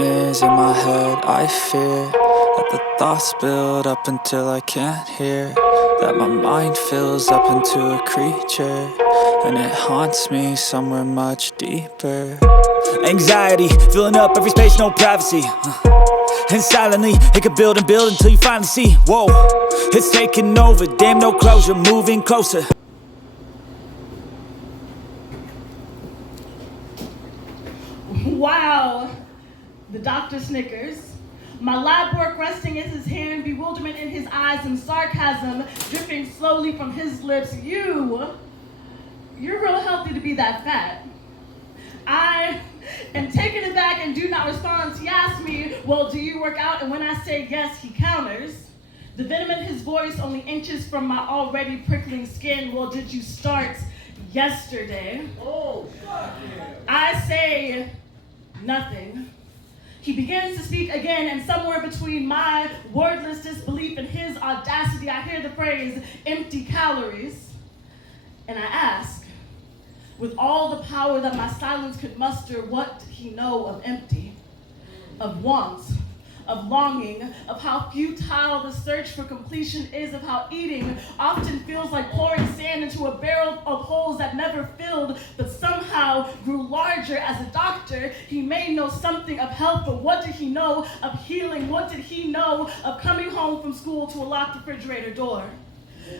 nightmares in my head. I fear that the thoughts build up until I can't hear, that my mind fills up into a creature, and it haunts me somewhere much deeper. Anxiety, filling up every space, no privacy. And silently, it could build and build until you finally see, whoa, it's taking over, damn no closure, moving closer. Wow, the doctor snickers. My lab work resting in his hand, bewilderment in his eyes, and sarcasm dripping slowly from his lips. You're real healthy to be that fat. I am taken aback and do not respond. He asks me, well, do you work out? And when I say yes, he counters. The venom in his voice only inches from my already prickling skin. Well, did you start yesterday? Oh, fuck yeah. I say nothing. He begins to speak again, and somewhere between my wordless disbelief and his audacity, I hear the phrase, empty calories. And I ask, with all the power that my silence could muster, what did he know of empty, of want, of longing, of how futile the search for completion is, of how eating often feels like pouring sand into a barrel of holes that never filled, but somehow grew larger. As a doctor, he may know something of health, but what did he know of healing? What did he know of coming home from school to a locked refrigerator door?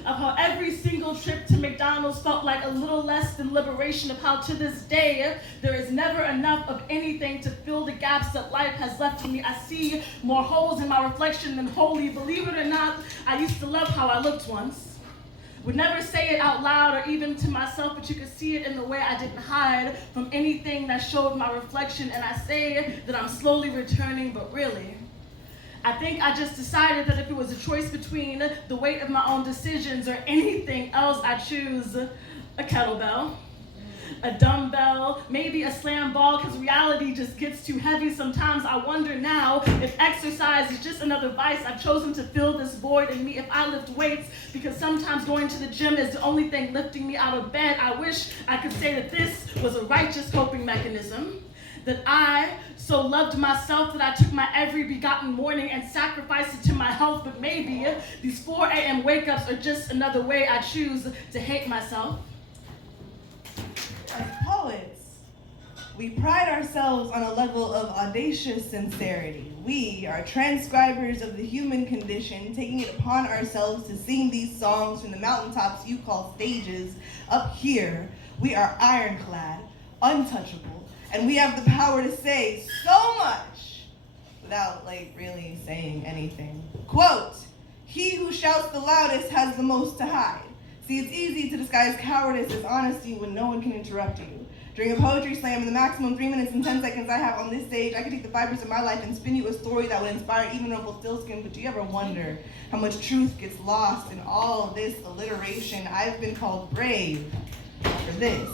Of how every single trip to McDonald's felt like a little less than liberation, of how to this day there is never enough of anything to fill the gaps that life has left in me. I see more holes in my reflection than wholly. Believe it or not, I used to love how I looked once. Would never say it out loud or even to myself, but you could see it in the way I didn't hide from anything that showed my reflection. And I say that I'm slowly returning, but really, I think I just decided that if it was a choice between the weight of my own decisions or anything else, I'd choose a kettlebell, a dumbbell, maybe a slam ball, because reality just gets too heavy. Sometimes I wonder now if exercise is just another vice I've chosen to fill this void in me. If I lift weights because sometimes going to the gym is the only thing lifting me out of bed, I wish I could say that this was a righteous coping mechanism, that I so loved myself that I took my every begotten morning and sacrificed it to my health. But maybe these 4 a.m. wake-ups are just another way I choose to hate myself. As poets, we pride ourselves on a level of audacious sincerity. We are transcribers of the human condition, taking it upon ourselves to sing these songs from the mountaintops you call stages. Up here, we are ironclad, untouchable, and we have the power to say so much without, really saying anything. Quote, he who shouts the loudest has the most to hide. See, it's easy to disguise cowardice as honesty when no one can interrupt you. During a poetry slam, in the maximum 3 minutes and 10 seconds I have on this stage, I could take the fibers of my life and spin you a story that would inspire even Rumpelstiltskin. But do you ever wonder how much truth gets lost in all of this alliteration? I've been called brave for this.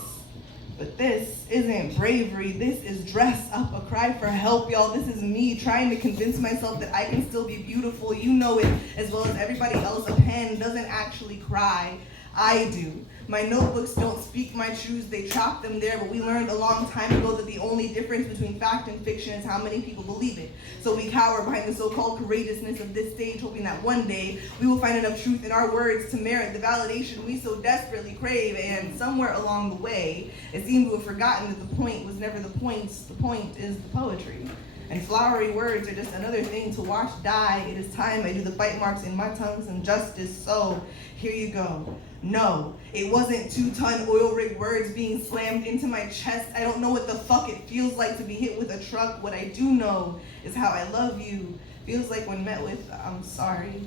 But this isn't bravery, this is dress up, a cry for help, y'all. This is me trying to convince myself that I can still be beautiful. You know it as well as everybody else. A pen doesn't actually cry, I do. My notebooks don't speak my truths, they trap them there, but we learned a long time ago that the only difference between fact and fiction is how many people believe it. So we cower behind the so-called courageousness of this stage, hoping that one day we will find enough truth in our words to merit the validation we so desperately crave. And somewhere along the way, it seemed to have forgotten that the point was never the point is the poetry. And flowery words are just another thing to watch die. It is time I do the bite marks in my tongue some justice, so here you go. No, it wasn't 2-ton oil rig words being slammed into my chest. I don't know what the fuck it feels like to be hit with a truck. What I do know is how I love you feels like when met with I'm sorry,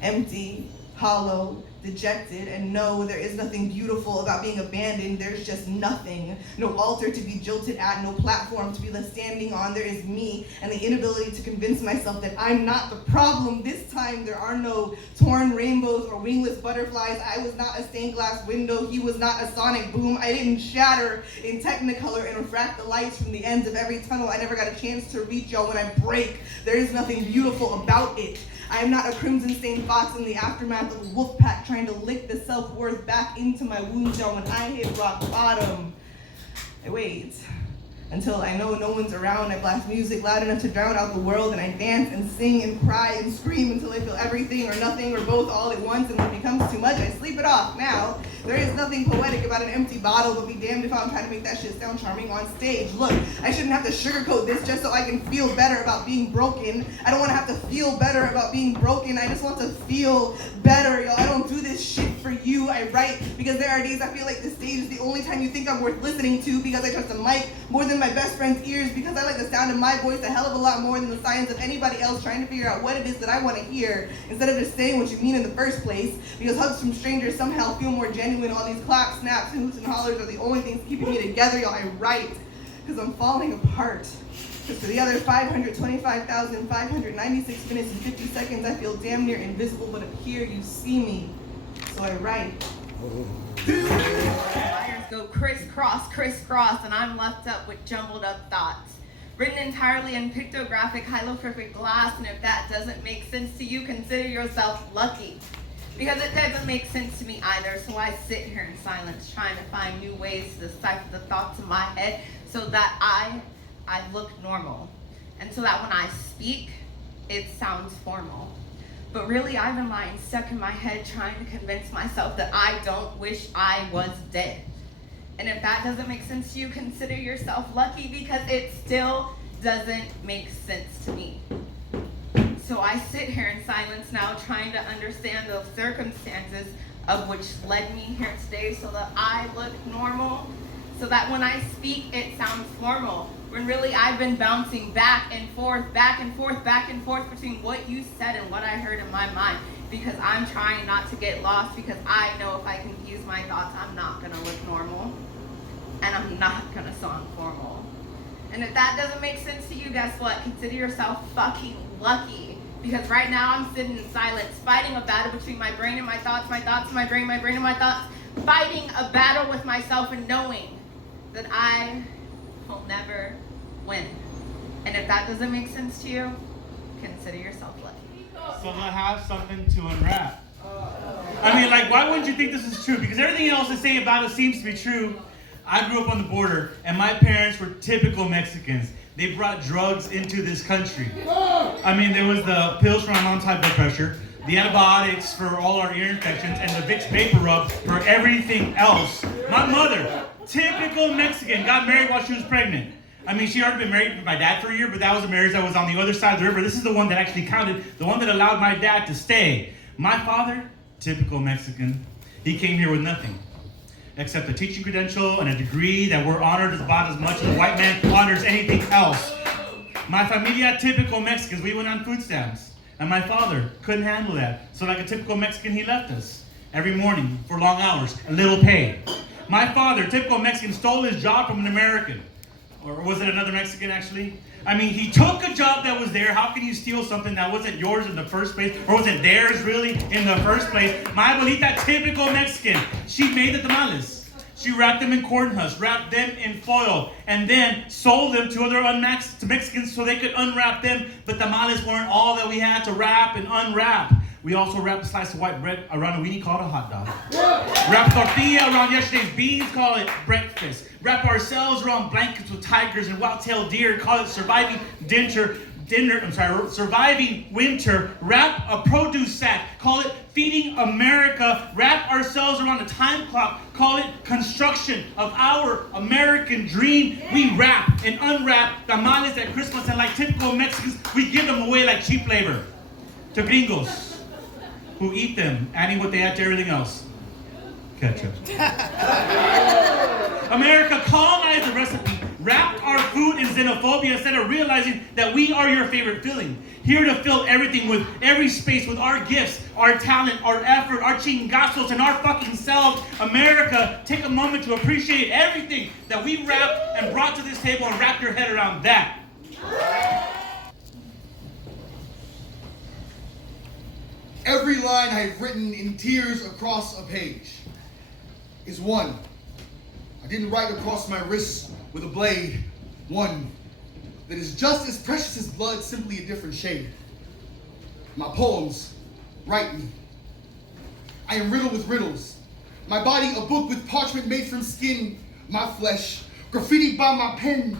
empty, hollow, dejected, and no, there is nothing beautiful about being abandoned. There's just nothing. No altar to be jilted at, no platform to be left standing on. There is me and the inability to convince myself that I'm not the problem. This time there are no torn rainbows or wingless butterflies. I was not a stained glass window. He was not a sonic boom. I didn't shatter in technicolor and refract the lights from the ends of every tunnel. I never got a chance to reach y'all. When I break, there is nothing beautiful about it. I am not a crimson-stained fox in the aftermath of a wolf pack trying to lick the self-worth back into my wounds, y'all. When I hit rock bottom, wait, Until I know no one's around, I blast music loud enough to drown out the world, and I dance and sing and cry and scream until I feel everything or nothing or both all at once, and when it becomes too much, I sleep it off. Now, there is nothing poetic about an empty bottle, but be damned if I'm trying to make that shit sound charming on stage. Look, I shouldn't have to sugarcoat this just so I can feel better about being broken. I don't want to have to feel better about being broken. I just want to feel better, y'all. I don't do this shit for you. I write because there are days I feel like the stage is the only time you think I'm worth listening to, because I trust the mic more than my best friend's ears, because I like the sound of my voice a hell of a lot more than the science of anybody else trying to figure out what it is that I want to hear, instead of just saying what you mean in the first place, because hugs from strangers somehow feel more genuine. All these claps, snaps, hoots, and hollers are the only things keeping me together, y'all. I write because I'm falling apart. Because for the other 525,596 minutes and 50 seconds, I feel damn near invisible, but up here you see me. So I write. Wires go crisscross, crisscross, and I'm left up with jumbled up thoughts. Written entirely in pictographic, hieroglyphic glass, and if that doesn't make sense to you, consider yourself lucky. Because it doesn't make sense to me either, so I sit here in silence trying to find new ways to decipher the thoughts in my head so that I look normal. And so that when I speak, it sounds formal. But really, I've been lying stuck in my head trying to convince myself that I don't wish I was dead. And if that doesn't make sense to you, consider yourself lucky, because it still doesn't make sense to me. So I sit here in silence now, trying to understand the circumstances of which led me here today so that I look normal, so that when I speak, it sounds formal. When really I've been bouncing back and forth, back and forth, back and forth between what you said and what I heard in my mind, because I'm trying not to get lost, because I know if I confuse my thoughts, I'm not gonna look normal, and I'm not gonna sound formal. And if that doesn't make sense to you, guess what? Consider yourself fucking lucky. Because right now I'm sitting in silence, fighting a battle between my brain and my thoughts and my brain and my thoughts, fighting a battle with myself and knowing that I will never win. And if that doesn't make sense to you, consider yourself lucky. So they'll have something to unwrap. I mean, like, why wouldn't you think this is true? Because everything else they say about it seems to be true. I grew up on the border, and my parents were typical Mexicans. They brought drugs into this country. I mean, there was the pills for my mom's high blood pressure, the antibiotics for all our ear infections, and the Vicks Vapor Rub for everything else. My mother, typical Mexican, got married while she was pregnant. I mean, she had already been married with my dad for a year, but that was a marriage that was on the other side of the river. This is the one that actually counted, the one that allowed my dad to stay. My father, typical Mexican, he came here with nothing except a teaching credential and a degree that we're honored about as much as a white man honors anything else. My familia, typical Mexicans, we went on food stamps. And my father couldn't handle that. So like a typical Mexican, he left us every morning for long hours, a little pay. My father, typical Mexican, stole his job from an American. Or was it another Mexican, actually? I mean, he took a job that was there. How can you steal something that wasn't yours in the first place? Or wasn't theirs, really, in the first place? My abuelita, typical Mexican. She made the tamales. She wrapped them in corn husks, wrapped them in foil, and then sold them to other to Mexicans so they could unwrap them. But tamales weren't all that we had to wrap and unwrap. We also wrapped a slice of white bread around a weenie called a hot dog. Wrap tortilla around yesterday's beans, call it breakfast. Wrap ourselves around blankets with tigers and wild-tailed deer, call it surviving surviving winter. Wrap a produce sack, call it feeding America. Wrap ourselves around a time clock, call it construction of our American dream. We wrap and unwrap tamales at Christmas, and like typical Mexicans, we give them away like cheap labor to gringos who eat them, adding what they add to everything else. Ketchup. America colonized the recipe, wrapped our food in xenophobia instead of realizing that we are your favorite filling. Here to fill everything with every space with our gifts, our talent, our effort, our chingazos, and our fucking selves. America, take a moment to appreciate everything that we wrapped and brought to this table, and wrap your head around that. Every line I've written in tears across a page is one. I didn't write across my wrist with a blade. One that is just as precious as blood, simply a different shade. My poems write me. I am riddled with riddles. My body a book with parchment made from skin. My flesh graffitied by my pen.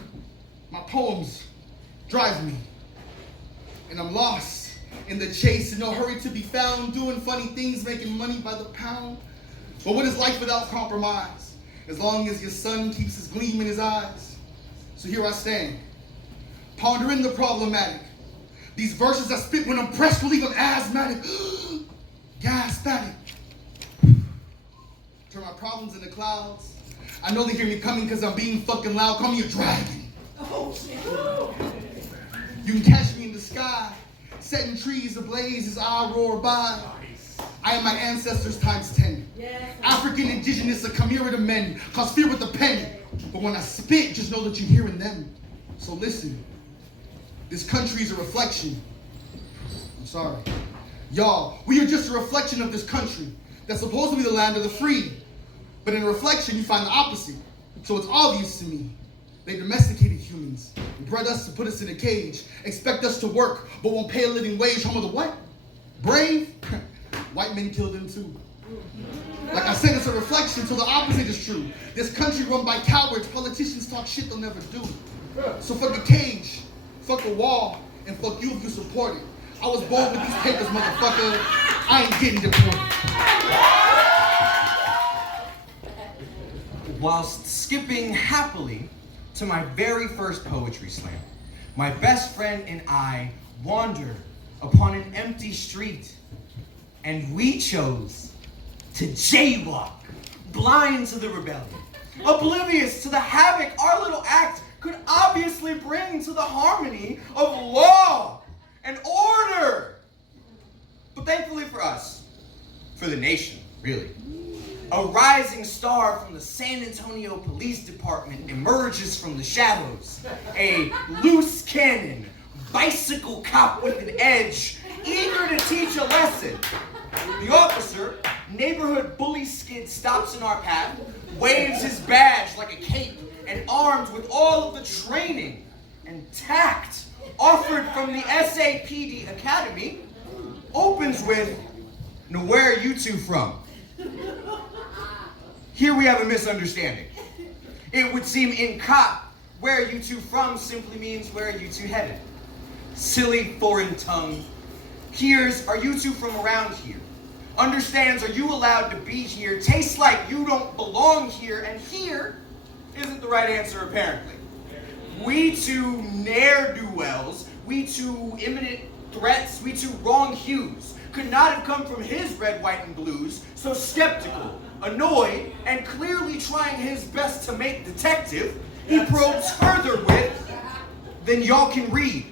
My poems drive me, and I'm lost in the chase, in no hurry to be found, doing funny things, making money by the pound. But what is life without compromise? As long as your sun keeps his gleam in his eyes. So here I stand, pondering the problematic. These verses I spit when I'm pressed will leave them asthmatic. Gas static. Turn my problems into clouds. I know they hear me coming because I'm being fucking loud. Call me a dragon. You can catch me in the sky, setting trees ablaze as I roar by. I am my ancestors times 10. African, indigenous, a chimera to men, cause fear with the pen. But when I spit, just know that you're hearing them. So listen, this country is a reflection. I'm sorry. Y'all, we are just a reflection of this country that's supposed to be the land of the free. But in reflection, you find the opposite. So it's obvious to me. They domesticated humans, bred us to put us in a cage, expect us to work, but won't pay a living wage. Home of the what? Brave? White men killed them too. Like I said, it's a reflection, so the opposite is true. This country run by cowards, politicians talk shit they'll never do. So fuck the cage, fuck the wall, and fuck you if you support it. I was born with these papers, motherfucker. I ain't getting deported. Whilst skipping happily to my very first poetry slam, my best friend and I wandered upon an empty street, and we chose to jaywalk, blind to the rebellion, oblivious to the havoc our little act could obviously bring to the harmony of law and order. But thankfully for us, for the nation, really, a rising star from the San Antonio Police Department emerges from the shadows. A loose cannon, bicycle cop with an edge, eager to teach a lesson. The officer, neighborhood bully skid, stops in our path, waves his badge like a cape, and armed with all of the training and tact offered from the SAPD Academy, opens with, "Now where are you two from?" Here we have a misunderstanding. It would seem in cop, "Where are you two from?" simply means "Where are you two headed?" Silly foreign tongue. Here's, "Are you two from around here?" Understands, "Are you allowed to be here?" Tastes like you don't belong here, and here isn't the right answer apparently. We two ne'er-do-wells, we two imminent threats, we two wrong hues, could not have come from his red, white, and blues, so skeptical, annoyed, and clearly trying his best to make detective, he probes further with, "Then y'all can read."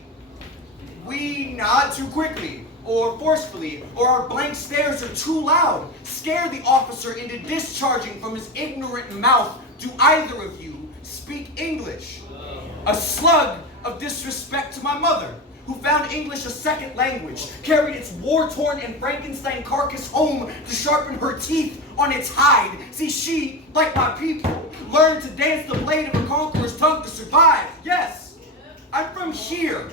We nod too quickly, or forcefully, or our blank stares are too loud, scare the officer into discharging from his ignorant mouth. Do either of you speak English? A slug of disrespect to my mother, who found English a second language, carried its war-torn and Frankenstein carcass home to sharpen her teeth on its hide. See, she, like my people, learned to dance the blade of a conqueror's tongue to survive. Yes, I'm from here,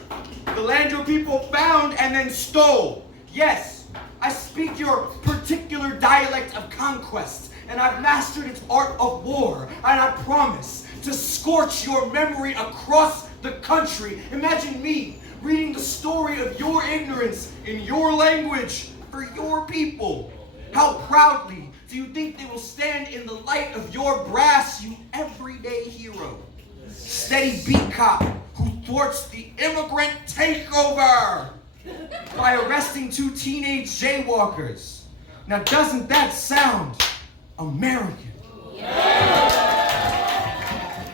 the land your people found and then stole. Yes, I speak your particular dialect of conquest, and I've mastered its art of war, and I promise to scorch your memory across the country. Imagine me reading the story of your ignorance in your language for your people. How proudly do you think they will stand in the light of your brass, you everyday hero? Steady beat cop who thwarts the immigrant takeover by arresting two teenage jaywalkers. Now doesn't that sound American?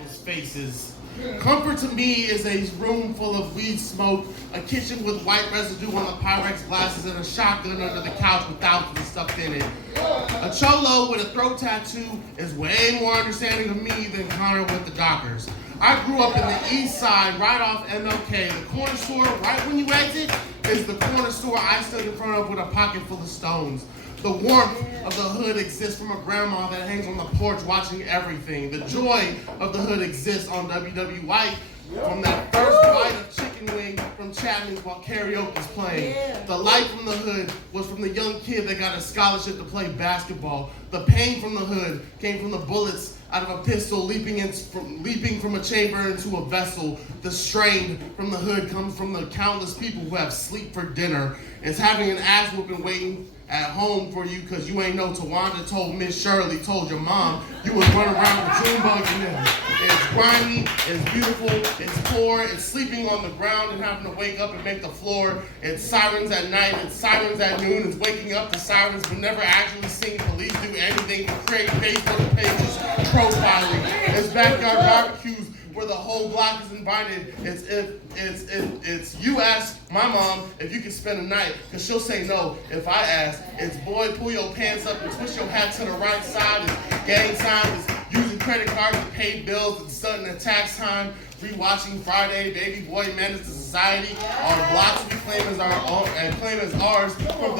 Those faces. Comfort to me is a room full of weed smoke, a kitchen with white residue on the Pyrex glasses, and a shotgun under the couch with thousands of stuff in it. A cholo with a throat tattoo is way more understanding of me than Connor with the Dockers. I grew up in the east side, right off MLK. The corner store, right when you exit, is the corner store I stood in front of with a pocket full of stones. The warmth of the hood exists from a grandma that hangs on the porch watching everything. The joy of the hood exists on WW White from that first bite of chicken wing from Chapman's while karaoke's playing. The light from the hood was from the young kid that got a scholarship to play basketball. The pain from the hood came from the bullets out of a pistol leaping from a chamber into a vessel. The strain from the hood comes from the countless people who have sleep for dinner. It's having an ass whooping waiting at home for you because you ain't know Tawanda told Miss Shirley, told your mom you was running around with June bug in them. It's grimy, it's beautiful, it's poor, it's sleeping on the ground and having to wake up and make the floor. It's sirens at night, it's sirens at noon, it's waking up to sirens but never actually seeing police do anything to create Facebook pages, profiling. It's backyard barbecues where the whole block is invited. It's you ask my mom if you can spend a night, because she'll say no if I ask. It's boy, pull your pants up and twist your hat to the right side. It's gang signs. It's using credit cards to pay bills. It's sudden tax time. Rewatching Friday, Baby Boy Menace to Society. Our blocks we claim as our own and claim as ours from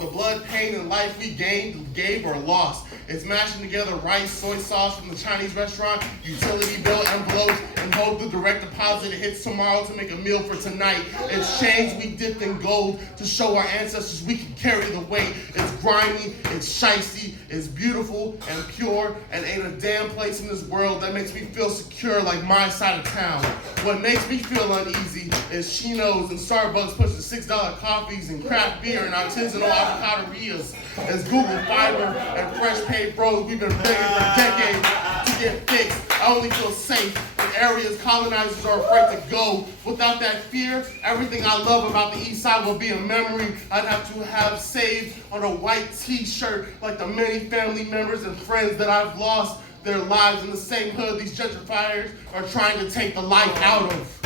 the blood, pain, and life we gained, gave, or lost. It's mashing together rice, soy sauce from the Chinese restaurant, utility bill envelopes, and hope the direct deposit hits tomorrow to make a meal for tonight. It's change we dipped in gold to show our ancestors we can carry the weight. It's grimy, it's shicey, it's beautiful and pure, and ain't a damn place in this world that makes me feel secure like my side of town. What makes me feel uneasy is Chinos and Starbucks pushing $6 coffees and craft beer and artisanal avocadorias. As Google Fiber and fresh paved roads we've been begging for decades to get fixed. I only feel safe in areas colonizers are afraid to go. Without that fear, everything I love about the East Side will be a memory I'd have to have saved on a white t-shirt, like the many family members and friends that I've lost their lives in the same hood these gentrifiers are trying to take the life out of.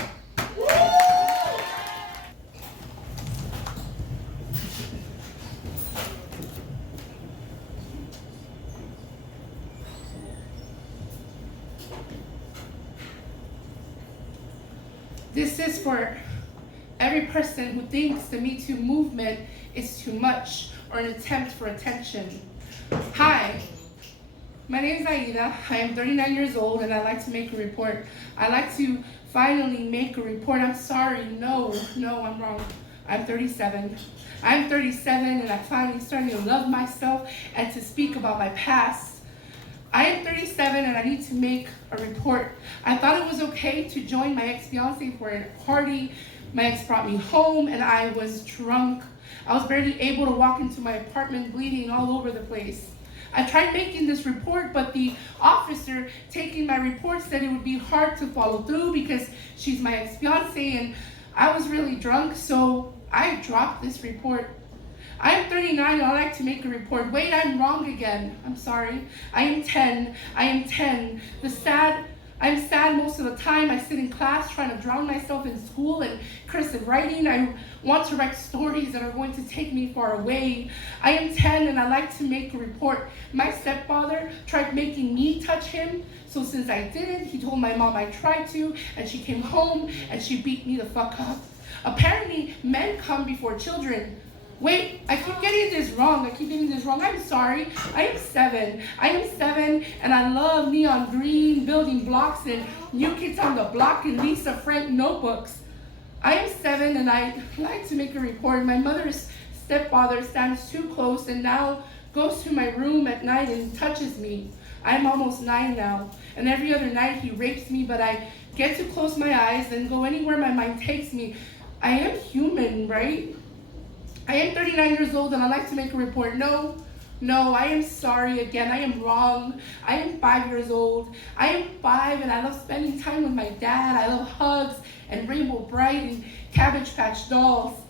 This is for every person who thinks the Me Too movement is too much or an attempt for attention. Hi, my name is Aida. I am 39 years old and I'd like to make a report. I'd like to finally make a report. I'm sorry, no, I'm wrong. I'm 37. I'm 37 and I'm finally starting to love myself and to speak about my past. I am 37 and I need to make a report. I thought it was okay to join my ex-fiance for a party. My ex brought me home and I was drunk. I was barely able to walk into my apartment bleeding all over the place. I tried making this report, but the officer taking my report said it would be hard to follow through because she's my ex-fiance and I was really drunk, so I dropped this report. I am 39 and I'd like to make a report. Wait, I'm wrong again. I'm sorry. I am 10. I'm sad most of the time. I sit in class trying to drown myself in school and cursive writing. I want to write stories that are going to take me far away. I am 10 and I like to make a report. My stepfather tried making me touch him. So since I didn't, he told my mom I tried to, and she came home and she beat me the fuck up. Apparently, men come before children. Wait, I keep getting this wrong. I'm sorry. I am 7 and I love neon green building blocks and New Kids on the Block and Lisa Frank notebooks. I am 7 and I like to make a report. My mother's stepfather stands too close and now goes to my room at night and touches me. I'm almost 9 now, and every other night he rapes me, but I get to close my eyes and go anywhere my mind takes me. I am human, right? I am 39 years old and I like to make a report. No, I am sorry again. I am wrong. I am 5 years old. I am 5 and I love spending time with my dad. I love hugs and Rainbow Bright and Cabbage Patch dolls.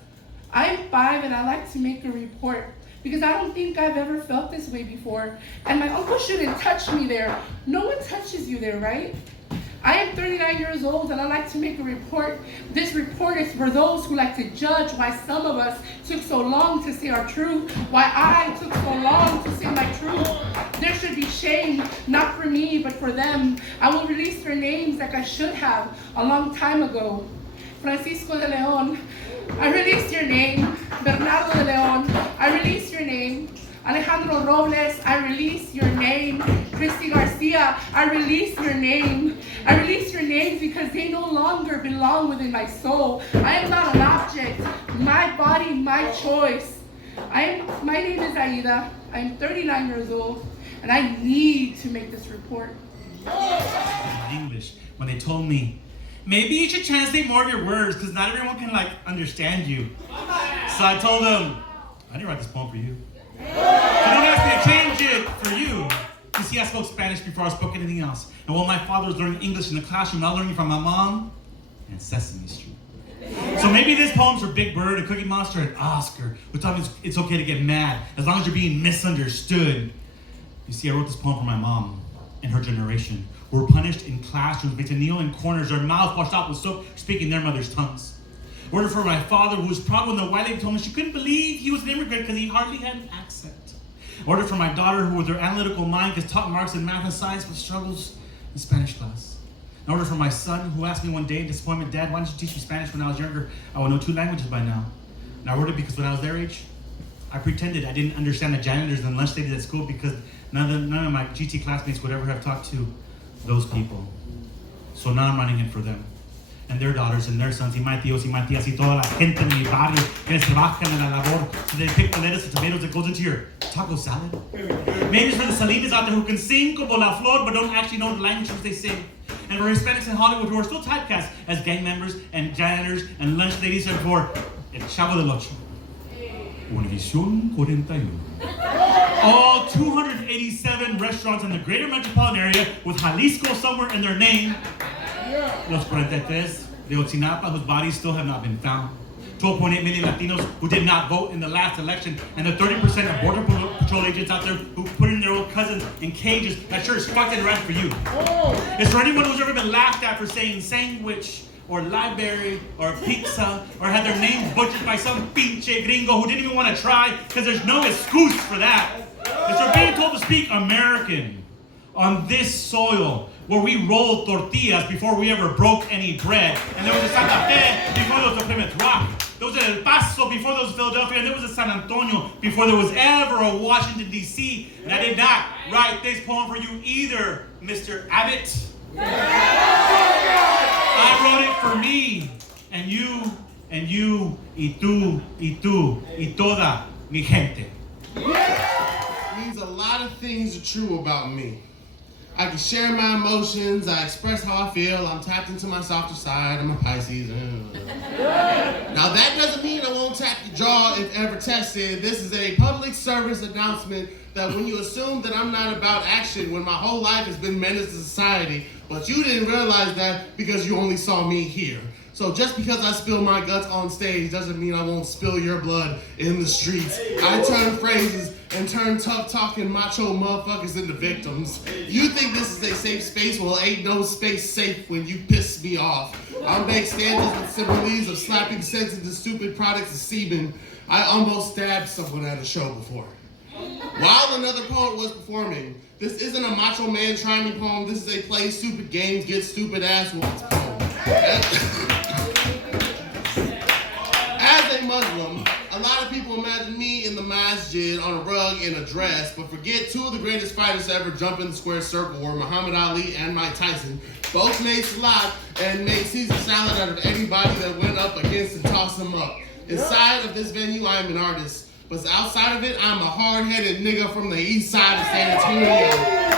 I am 5 and I like to make a report because I don't think I've ever felt this way before. And my uncle shouldn't touch me there. No one touches you there, right? I am 39 years old and I like to make a report. This report is for those who like to judge why some of us took so long to say our truth, why I took so long to say my truth. There should be shame, not for me, but for them. I will release their names like I should have a long time ago. Francisco de Leon, I release your name. Bernardo de Leon, I release your name. Alejandro Robles, I release your name. Christy Garcia, I release your name. I release your names because they no longer belong within my soul. I am not an object. My body, my choice. My name is Aida. I'm 39 years old, and I need to make this report. English, when they told me, maybe you should translate more of your words, because not everyone can, understand you. So I told them, I didn't write this poem for you. So don't ask me to change it for you. You see, I spoke Spanish before I spoke anything else. And while my father was learning English in the classroom, I was learning from my mom and Sesame Street. So maybe this poem's for Big Bird, and Cookie Monster, and Oscar, who taught me it's okay to get mad as long as you're being misunderstood. You see, I wrote this poem for my mom and her generation, who were punished in classrooms, made to kneel in corners, their mouths washed out with soap, speaking their mother's tongues. I wrote it for my father, who was proud when the white lady told me she couldn't believe he was an immigrant because he hardly had an accent. I wrote it for my daughter, who with her analytical mind has taught Marx in math and science but struggles in Spanish class. I wrote it for my son, who asked me one day in disappointment, Dad, why didn't you teach me Spanish when I was younger? I would know 2 languages by now. And I wrote it because when I was their age, I pretended I didn't understand the janitors and lunch ladies at school because none of my GT classmates would ever have talked to those people. So now I'm running it for them and their daughters and their sons, y my tíos y my tías y toda la gente en mi barrio que trabajan en la labor, so they pick the lettuce and tomatoes that goes into your taco salad. Maybe it's for the Salinas out there who can sing como la flor but don't actually know the languages they sing. And for Hispanics in Hollywood who are still typecast as gang members and janitors and lunch ladies, and for El Chavo del Ocho. Univisión 41. All 287 restaurants in the greater metropolitan area with Jalisco somewhere in their name. Los 43 de Otzinapa, whose bodies still have not been found. 12.8 million Latinos who did not vote in the last election, and the 30% of Border Patrol agents out there who put in their own cousins in cages. That sure is fucking right for you. It's for anyone who's ever been laughed at for saying sandwich, or library, or pizza, or had their name butchered by some pinche gringo who didn't even want to try, because there's no excuse for that. It's for being told to speak American on this soil, where we rolled tortillas before we ever broke any bread. And there was a Santa Fe before there was a Plymouth Rock. There was a El Paso before there was Philadelphia, and there was a San Antonio before there was ever a Washington, D.C. And I did not write this poem for you either, Mr. Abbott. I wrote it for me, and you, y tú, y toda mi gente. It means a lot of things are true about me. I can share my emotions, I express how I feel, I'm tapped into my softer side, I'm a Pisces. Now that doesn't mean I won't tap your jaw if ever tested. This is a public service announcement that when you assume that I'm not about action when my whole life has been menace to society, but you didn't realize that because you only saw me here. So just because I spill my guts on stage doesn't mean I won't spill your blood in the streets. I turn phrases and turn tough talking macho motherfuckers into victims. You think this is a safe space? Well, ain't no space safe when you piss me off. I make standards with similes of slapping sense into stupid products of semen. I almost stabbed someone at a show before. While another poet was performing, this isn't a macho man try me poem, this is a play stupid games, get stupid ass whoopings poem. As a Muslim, a lot of people imagine me in the masjid on a rug in a dress, but forget 2 of the greatest fighters to ever jump in the square circle were Muhammad Ali and Mike Tyson. Both made salat and made Caesar salad out of anybody that went up against and tossed them up. Inside of this venue, I am an artist. But outside of it, I'm a hard-headed nigga from the east side of San Antonio.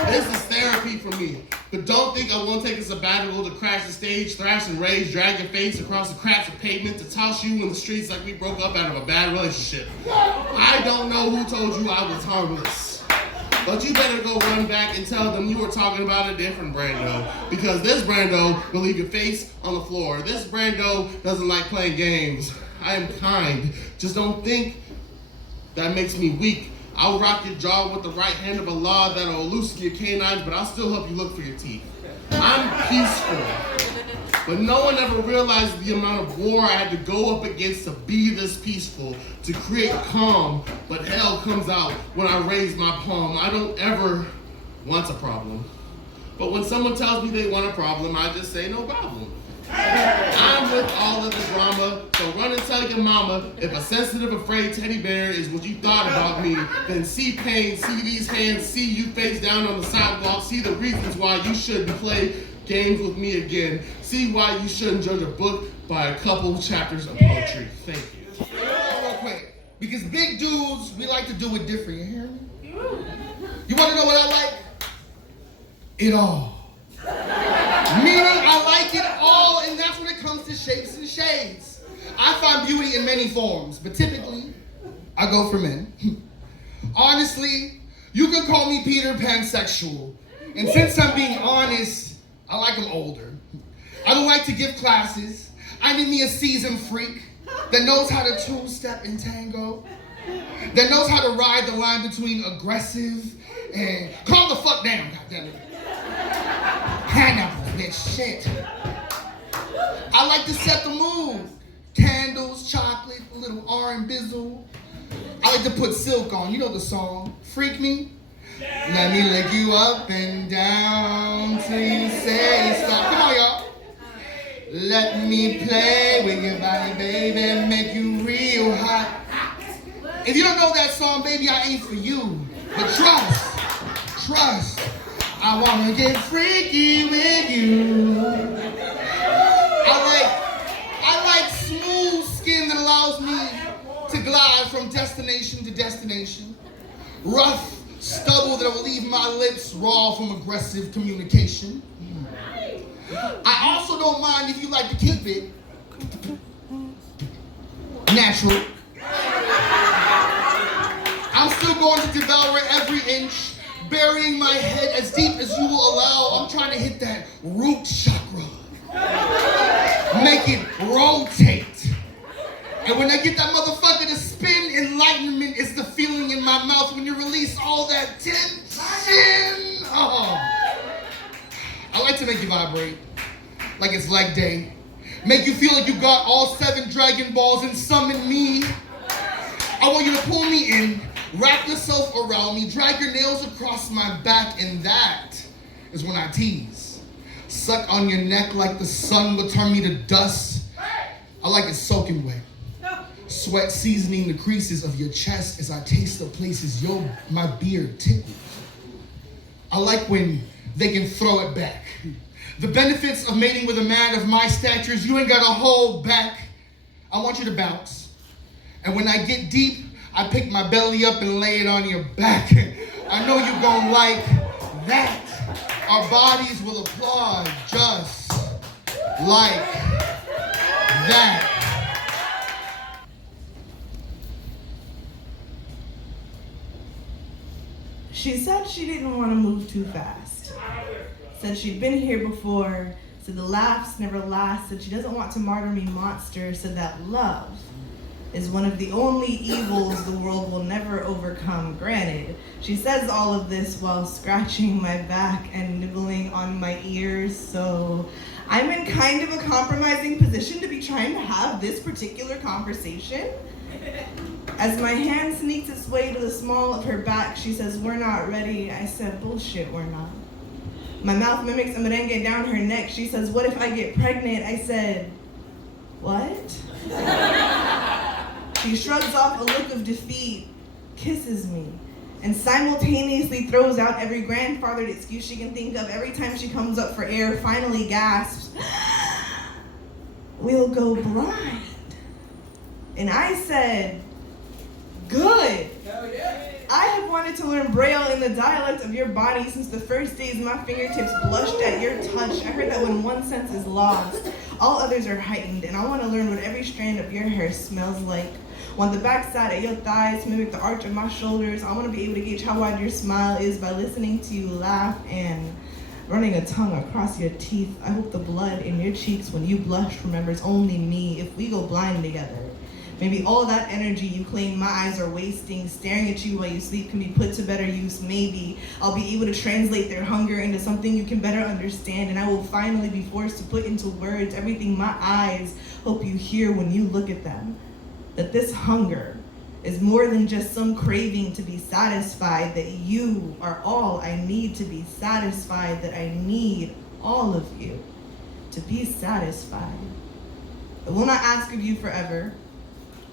This is therapy for me. But don't think I won't take a sabbatical to crash the stage, thrash and rage, drag your face across the cracks of pavement to toss you in the streets like we broke up out of a bad relationship. I don't know who told you I was harmless. But you better go run back and tell them you were talking about a different Brando. Because this Brando will leave your face on the floor. This Brando doesn't like playing games. I am kind. Just don't think that makes me weak. I'll rock your jaw with the right hand of Allah that'll loosen your canines, but I'll still help you look for your teeth. I'm peaceful. But no one ever realized the amount of war I had to go up against to be this peaceful, to create calm. But hell comes out when I raise my palm. I don't ever want a problem. But when someone tells me they want a problem, I just say no problem. I'm with all of the drama, so run and tell your mama if a sensitive, afraid teddy bear is what you thought about me, then see pain, see these hands, see you face down on the sidewalk, see the reasons why you shouldn't play games with me again, see why you shouldn't judge a book by a couple chapters of poetry. Thank you. Real quick, because big dudes, we like to do it different, you hear me? You want to know what I like? It all. Meaning I like it all, and that's when it comes to shapes and shades. I find beauty in many forms, but typically, I go for men. Honestly, you can call me Peter Pansexual, and since I'm being honest, I like them older. I don't like to give classes. I need me a seasoned freak that knows how to two-step and tango, that knows how to ride the line between aggressive and calm the fuck down, goddammit. Pineapples, bitch, shit. I like to set the mood. Candles, chocolate, a little R&Bizzle. I like to put silk on, you know the song, Freak Me? Let me lick you up and down till you say stop. Come on, y'all. Let me play with your body, baby, and make you real hot. If you don't know that song, baby, I ain't for you. But trust, I wanna get freaky with you. I like smooth skin that allows me to glide from destination to destination. Rough stubble that will leave my lips raw from aggressive communication. I also don't mind if you like to keep it natural. I'm still going to devour every inch, burying my head as deep as you will allow. I'm trying to hit that root chakra. Make it rotate. And when I get that motherfucker to spin, enlightenment is the feeling in my mouth when you release all that tension. Oh. I like to make you vibrate, like it's leg day. Make you feel like you got all 7 Dragon Balls and summon me. I want you to pull me in, wrap yourself around me, drag your nails across my back, and that is when I tease. Suck on your neck like the sun will turn me to dust. I like it soaking wet. Sweat seasoning the creases of your chest as I taste the places my beard tickles. I like when they can throw it back. The benefits of mating with a man of my stature is you ain't got to hold back. I want you to bounce. And when I get deep, I pick my belly up and lay it on your back. I know you're gonna like that. Our bodies will applaud just like that. She said she didn't want to move too fast. Said she'd been here before. Said the laughs never last. Said she doesn't want to martyr me monster. Said that love is one of the only evils the world will never overcome. Granted, she says all of this while scratching my back and nibbling on my ears, so I'm in kind of a compromising position to be trying to have this particular conversation. As my hand sneaks its way to the small of her back, she says, "We're not ready." I said, "Bullshit, we're not." My mouth mimics a merengue down her neck. She says, "What if I get pregnant?" I said, "What?" She shrugs off a look of defeat, kisses me, and simultaneously throws out every grandfathered excuse she can think of. Every time she comes up for air, finally gasps, "We'll go blind." And I said, "Good. I have wanted to learn Braille in the dialect of your body since the first days my fingertips blushed at your touch. I heard that when one sense is lost, all others are heightened, and I want to learn what every strand of your hair smells like. Want the backside of your thighs to mimic the arch of my shoulders. I want to be able to gauge how wide your smile is by listening to you laugh and running a tongue across your teeth. I hope the blood in your cheeks when you blush remembers only me. If we go blind together, maybe all that energy you claim my eyes are wasting, staring at you while you sleep, can be put to better use. Maybe I'll be able to translate their hunger into something you can better understand, and I will finally be forced to put into words everything my eyes hope you hear when you look at them. That this hunger is more than just some craving to be satisfied, that you are all I need to be satisfied, that I need all of you to be satisfied. I will not ask of you forever.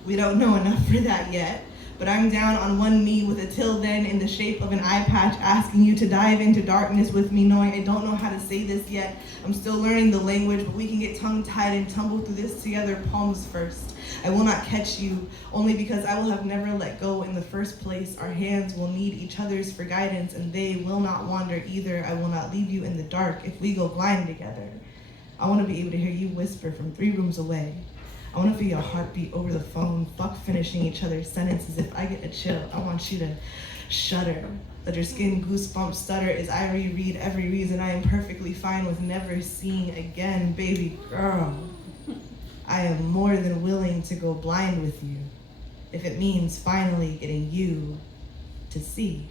We don't know enough for that yet. But I'm down on one knee with a till then in the shape of an eye patch, asking you to dive into darkness with me, knowing I don't know how to say this yet. I'm still learning the language, but we can get tongue-tied and tumble through this together, palms first. I will not catch you, only because I will have never let go in the first place. Our hands will need each other's for guidance, and they will not wander either. I will not leave you in the dark if we go blind together. I want to be able to hear you whisper from 3 rooms away. I want to feel your heartbeat over the phone, fuck finishing each other's sentences. If I get a chill, I want you to shudder. Let your skin goosebumps stutter as I reread every reason I am perfectly fine with never seeing again. Baby girl, I am more than willing to go blind with you, if it means finally getting you to see.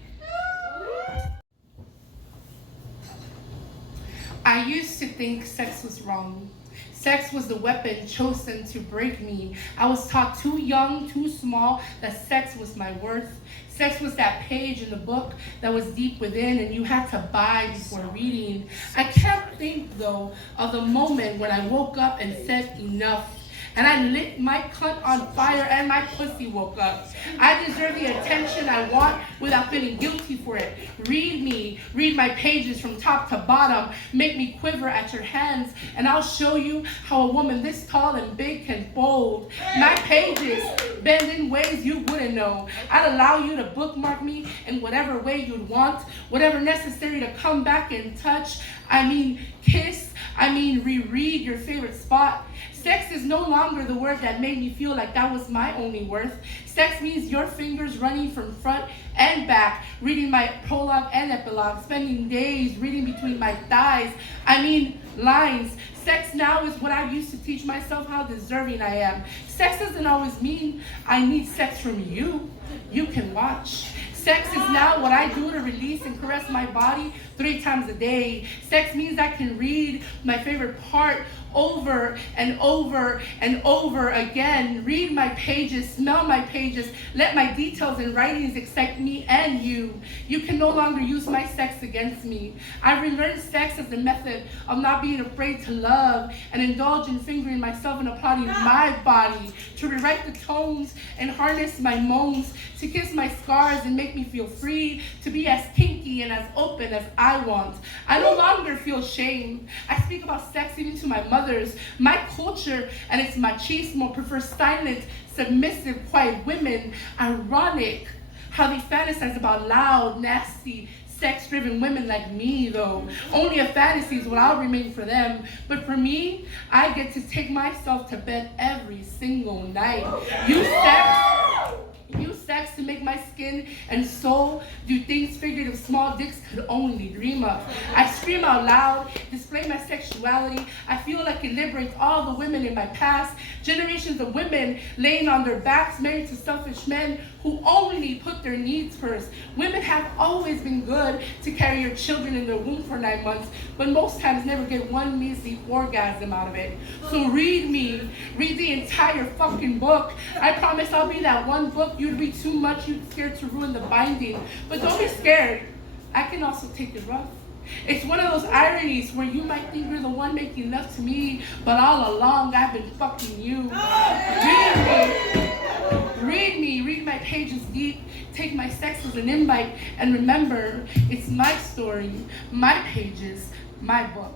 I used to think sex was wrong. Sex was the weapon chosen to break me. I was taught too young, too small, that sex was my worth. Sex was that page in the book that was deep within and you had to buy before reading. I can't think, though, of the moment when I woke up and said enough. And I lit my cunt on fire and my pussy woke up. I deserve the attention I want without feeling guilty for it. Read me, read my pages from top to bottom. Make me quiver at your hands and I'll show you how a woman this tall and big can fold. My pages bend in ways you wouldn't know. I'd allow you to bookmark me in whatever way you'd want, whatever necessary to come back and touch. I mean kiss, I mean reread your favorite spot. Sex is no longer the word that made me feel like that was my only worth. Sex means your fingers running from front and back, reading my prologue and epilogue, spending days reading between my thighs. I mean lines. Sex now is what I used to teach myself how deserving I am. Sex doesn't always mean I need sex from you. You can watch. Sex is now what I do to release and caress my body 3 times a day. Sex means I can read my favorite part over and over and over again. Read my pages, smell my pages, let my details and writings excite me and you. You can no longer use my sex against me. I relearned sex as a method of not being afraid to love and indulge in fingering myself and applauding my body, to rewrite the tones and harness my moans, to kiss my scars and make me feel free, to be as kinky and as open as I want. I no longer feel shame. I speak about sex even to my mothers. My culture and its machismo prefers silent, submissive, quiet women. Ironic how they fantasize about loud, nasty, sex-driven women like me, though. Only a fantasy is what I'll remain for them. But for me, I get to take myself to bed every single night. Use sex to make my skin and soul do things figurative small dicks could only dream of. I scream out loud, display my sexuality. I feel like it liberates all the women in my past. Generations of women laying on their backs, married to selfish men who only put their needs first. Women have always been good to carry your children in their womb for 9 months, but most times never get one measly orgasm out of it. So read me, read the entire fucking book. I promise I'll be that one book you'd read too much, you'd scared to ruin the binding. But don't be scared, I can also take it rough. It's one of those ironies where you might think you're the one making love to me, but all along I've been fucking you. Read me, read my pages deep, take my sex as an invite, and remember, it's my story, my pages, my book.